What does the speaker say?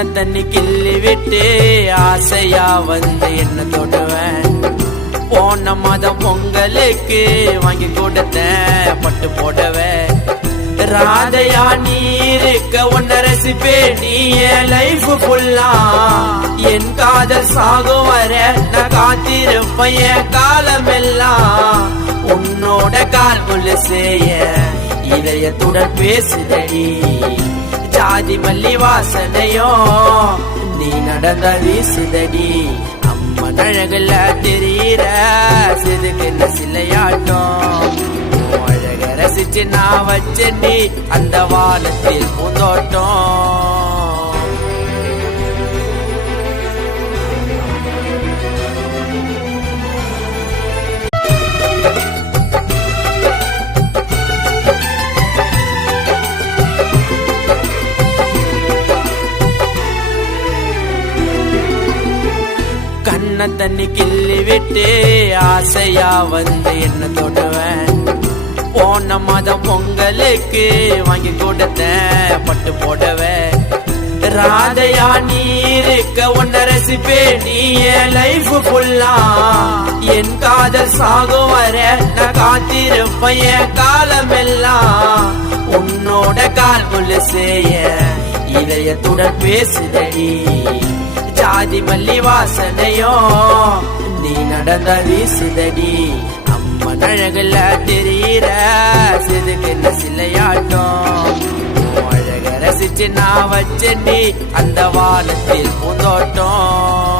கண்ண தண்ணி கிள்ளி விட்டு ஆசையா வந்து என்ன தொடுவேன். போன மாதம் பொங்கலுக்கு வாங்கி கொடுத்தேன் பட்டு போடவே. ராதையா நீ இருக்க உன்ன ரசிப்பே நீ என் லைஃப் ஃபுல்லா. என் காதல் சாகும் வர நான் காத்திருப்பேன் என் காலமெல்லாம். உன்னோட கால் கொலுசேய இதயத்துடன் பேசுதடி. ஜாதி மல்லி வாசனையோ நீ நடந்த வீசுதடி. அம்மன் அழகுல தெரியிற சிறுகின்ற சிலையாட்டம். அழக ரசிச்சு நான் வச்சேன்டி அந்த வானத்தில் பூந்தோட்டம். கண்ண தண்ணி கிள்ளி விட்டு ஆசையா வந்து என்ன தொடுவேன். போன மாதம் பொங்கலுக்கு வாங்கி கொடுத்தேன் பட்டு போடவே. ராதையா நீ இருக்க உன்ன ரசிப்பே நீ என் லைஃப் ஃபுல்லா. என் காதல் சாகும் வர நான் காத்திருப்பேன் என் காலமெல்லாம். உன்னோட கால் கொலுசேய இதயத்துடன் பேசுதடி. ஜாதி மல்லி வாசனையோ நீ நடந்த வீசுதடி. அம்மன் அழகுல தெரியிற சிறுகின்ற சிலையாட்டம். அழக ரசிச்சு நான் வச்சேன்டி அந்த வானத்தில் பூந்தோட்டம்.